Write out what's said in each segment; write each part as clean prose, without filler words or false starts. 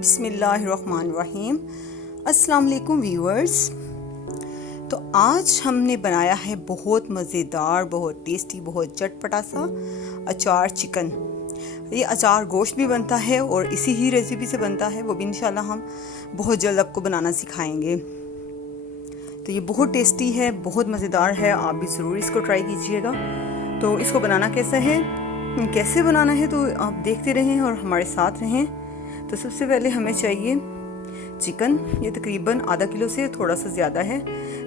बिस्मिल्लाहिर्रहमानिर्रहीम। अस्सलाम वालेकुम व्यूअर्स। तो आज हमने बनाया है बहुत मज़ेदार, बहुत टेस्टी, बहुत चटपटा सा अचार चिकन। ये अचार गोश्त भी बनता है और इसी ही रेसिपी से बनता है, वो भी इंशाल्लाह हम बहुत जल्द आपको बनाना सिखाएंगे। तो ये बहुत टेस्टी है, बहुत मज़ेदार है, आप भी ज़रूर इसको ट्राई कीजिएगा। तो इसको बनाना कैसे बनाना है तो आप देखते रहें और हमारे साथ रहें। तो सबसे पहले हमें चाहिए चिकन, ये तकरीबन आधा किलो से थोड़ा सा ज़्यादा है,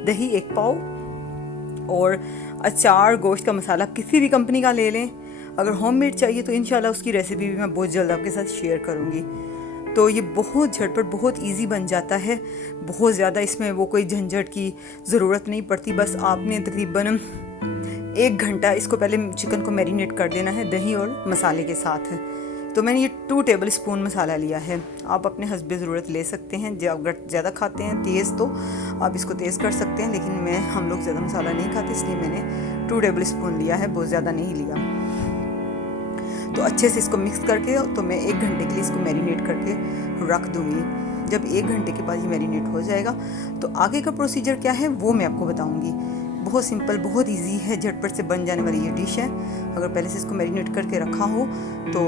दही 1 पाव और अचार गोश्त का मसाला किसी भी कंपनी का ले लें। अगर होममेड चाहिए तो इंशाल्लाह उसकी रेसिपी भी मैं बहुत जल्द आपके साथ शेयर करूँगी। तो ये बहुत झटपट, बहुत इजी बन जाता है, बहुत ज़्यादा इसमें वो कोई झंझट की ज़रूरत नहीं पड़ती। बस आपने तकरीबन 1 घंटा इसको पहले चिकन को मैरिनेट कर देना है दही और मसाले के साथ। तो मैंने ये 2 टेबल स्पून मसाला लिया है, आप अपने हस्बे ज़रूरत ले सकते हैं। अगर ज़्यादा खाते हैं तेज़ तो आप इसको तेज़ कर सकते हैं, लेकिन हम लोग ज़्यादा मसाला नहीं खाते, इसलिए मैंने 2 टेबल स्पून लिया है, बहुत ज़्यादा नहीं लिया। तो अच्छे से इसको मिक्स करके तो मैं 1 घंटे के लिए इसको मैरिनेट करके रख दूँगी। जब 1 घंटे के बाद ये मैरिनेट हो जाएगा तो आगे का प्रोसीजर क्या है वो मैं आपको बताऊँगी। बहुत सिंपल, बहुत इजी है, झटपट से बन जाने वाली ये डिश है। अगर पहले से इसको मैरिनेट करके रखा हो तो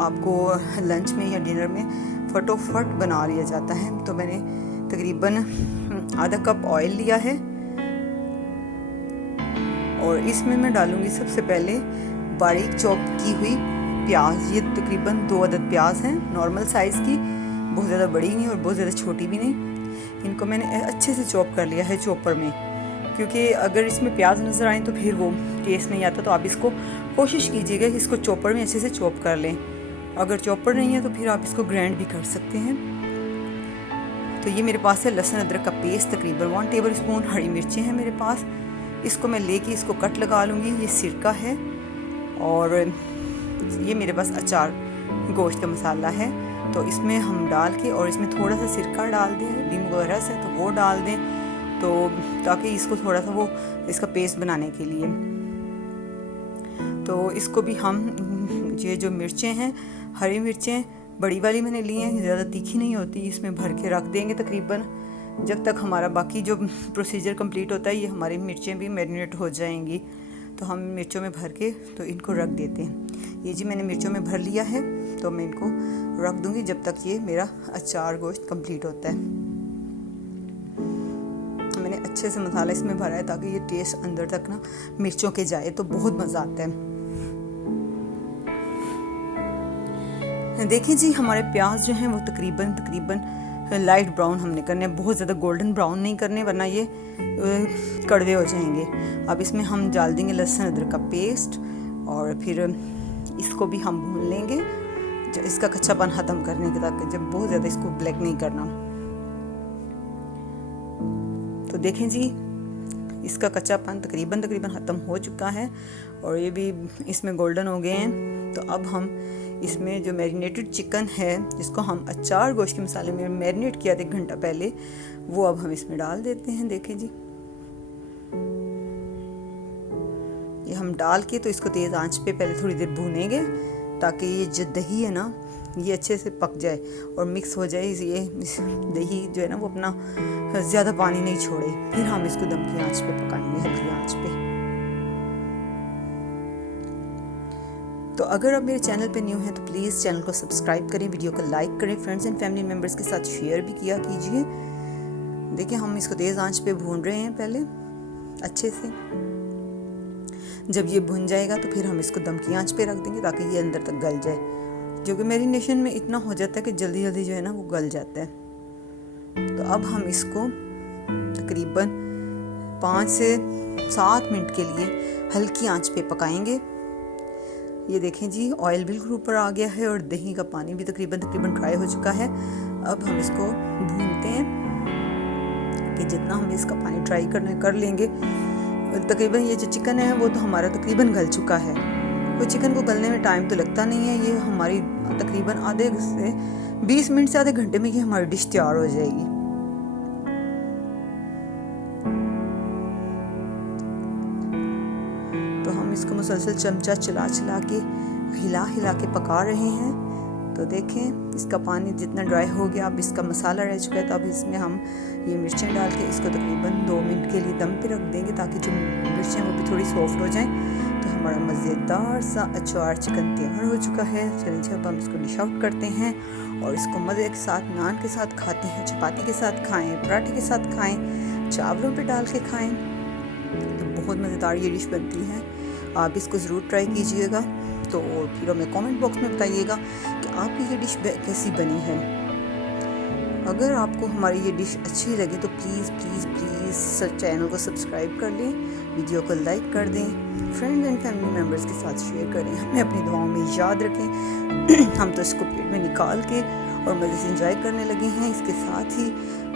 आपको लंच में या डिनर में फटोफट बना लिया जाता है। तो मैंने तकरीबन आधा कप ऑयल लिया है और इसमें मैं डालूँगी सबसे पहले बारीक चॉप की हुई प्याज। ये तकरीबन 2 अदद प्याज हैं, नॉर्मल साइज़ की, बहुत ज़्यादा बड़ी नहीं और बहुत ज़्यादा छोटी भी नहीं। इनको मैंने अच्छे से चॉप कर लिया है चॉपर में, क्योंकि अगर इसमें प्याज नज़र आए तो फिर वो टेस्ट नहीं आता। तो आप इसको कोशिश कीजिएगा कि इसको चॉपर में अच्छे से चॉप कर लें। अगर चॉपर नहीं है तो फिर आप इसको ग्राइंड भी कर सकते हैं। तो ये मेरे पास है लहसुन अदरक का पेस्ट, तकरीबन 1 टेबल स्पून। हरी मिर्चें हैं मेरे पास, इसको मैं लेके इसको कट लगा लूँगी। ये सिरका है और ये मेरे पास अचार गोश्त का मसाला है। तो इसमें हम डाल के और इसमें थोड़ा सा सिरका डाल दें, नींबू वगैरह से, तो वो डाल दें, तो ताकि इसको थोड़ा सा वो इसका पेस्ट बनाने के लिए। तो इसको भी हम ये जो मिर्चें हैं, हरी मिर्चें बड़ी वाली मैंने ली हैं, ज़्यादा तीखी नहीं होती, इसमें भर के रख देंगे तकरीबन जब तक हमारा बाकी जो प्रोसीजर कंप्लीट होता है। ये हमारी मिर्चें भी मैरिनेट हो जाएंगी, तो हम मिर्चों में भर के तो इनको रख देते हैं। ये जी मैंने मिर्चों में भर लिया है, तो मैं इनको रख दूँगी जब तक ये मेरा अचार गोश्त कंप्लीट होता है। मैंने अच्छे से मसाला इसमें भरा है ताकि ये टेस्ट अंदर तक ना मिर्चों के जाए, तो बहुत मज़ा आता है। देखिए जी, हमारे प्याज जो हैं वो तकरीबन लाइट ब्राउन हमने करने हैं, बहुत ज़्यादा गोल्डन ब्राउन नहीं करने, वरना ये कड़वे हो जाएंगे। अब इसमें हम डाल देंगे लहसुन अदरक का पेस्ट और फिर इसको भी हम भून लेंगे, जो इसका कच्चापन ख़त्म करने के, ताकि जब बहुत ज़्यादा इसको ब्लैक नहीं करना। तो देखें जी, इसका कच्चापन तकरीबन ख़त्म हो चुका है और ये भी इसमें गोल्डन हो गए हैं। तो अब हम इसमें जो मैरिनेटेड चिकन है, जिसको हम अचार गोश्त के मसाले में मैरिनेट किया था 1 घंटा पहले, वो अब हम इसमें डाल देते हैं। देखें जी, ये हम डाल के तो इसको तेज़ आंच पे पहले थोड़ी देर भूनेंगे ताकि ये जो दही है ना ये अच्छे से पक जाए और मिक्स हो जाए। ये दही जो है ना वो अपना ज़्यादा पानी नहीं छोड़े, फिर हम इसको दम की आंच पे पकाएंगे, हल्की आंच पे। तो अगर आप मेरे चैनल पे न्यू हैं तो प्लीज़ चैनल को सब्सक्राइब करें, वीडियो को लाइक करें, फ्रेंड्स एंड फैमिली मेम्बर्स के साथ शेयर भी किया कीजिए। देखिए, हम इसको तेज़ आंच पे भून रहे हैं पहले अच्छे से। जब ये भुन जाएगा तो फिर हम इसको दम की आंच पे रख देंगे ताकि ये अंदर तक गल जाए, जो कि मैरिनेशन में इतना हो जाता है कि जल्दी जल्दी जो है ना वो गल जाता है। तो अब हम इसको तकरीबन 5 से 7 मिनट के लिए हल्की आंच पे पकाएंगे। ये देखें जी, ऑयल बिल्कुल ऊपर आ गया है और दही का पानी भी तकरीबन ड्राई हो चुका है। अब हम इसको भूनते हैं कि जितना हम इसका पानी ड्राई कर लेंगे। तकरीबन ये जो चिकन है वो तो हमारा तकरीबन गल चुका है। तो चिकन को गलने में टाइम तो लगता नहीं है, ये हमारी तकरीबन आधे से 20 मिनट से आधे घंटे में ये हमारी डिश तैयार हो जाएगी। तो हम इसको मुसलसल चमचा चला के हिला के पका रहे हैं तो देखें इसका पानी जितना ड्राई हो गया, अब इसका मसाला रह चुका है। तो अब इसमें हम ये मिर्चें डाल के इसको तकरीबन 2 मिनट के लिए दम पे रख देंगे ताकि जो मिर्चें वो भी थोड़ी सॉफ्ट हो जाएं। तो हमारा मज़ेदार सा अचार चिकन तैयार हो चुका है। चलिए अब हम इसको डिश आउट करते हैं और इसको मज़े के साथ नान के साथ खाते हैं, चपाती के साथ खाएँ, पराठे के साथ खाएँ, चावलों पर डाल के खाएँ। तो बहुत मज़ेदार ये डिश बनती है। आप इसको ज़रूर ट्राई कीजिएगा। तो फिर हमें कमेंट बॉक्स में बताइएगा कि आपकी ये डिश कैसी बनी है। अगर आपको हमारी ये डिश अच्छी लगे तो प्लीज़ प्लीज़ प्लीज़ चैनल को सब्सक्राइब कर लें, वीडियो को लाइक कर दें, फ्रेंड्स एंड फैमिली मेम्बर्स के साथ शेयर करें। हमें अपनी दुआओं में याद रखें। हम तो इसको प्लेट में निकाल के और मज़े से इंजॉय करने लगे हैं। इसके साथ ही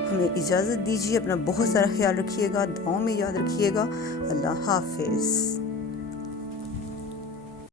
हमें इजाज़त दीजिए। अपना बहुत सारा ख्याल रखिएगा, दुआओं में याद रखिएगा। अल्लाह हाफिज़।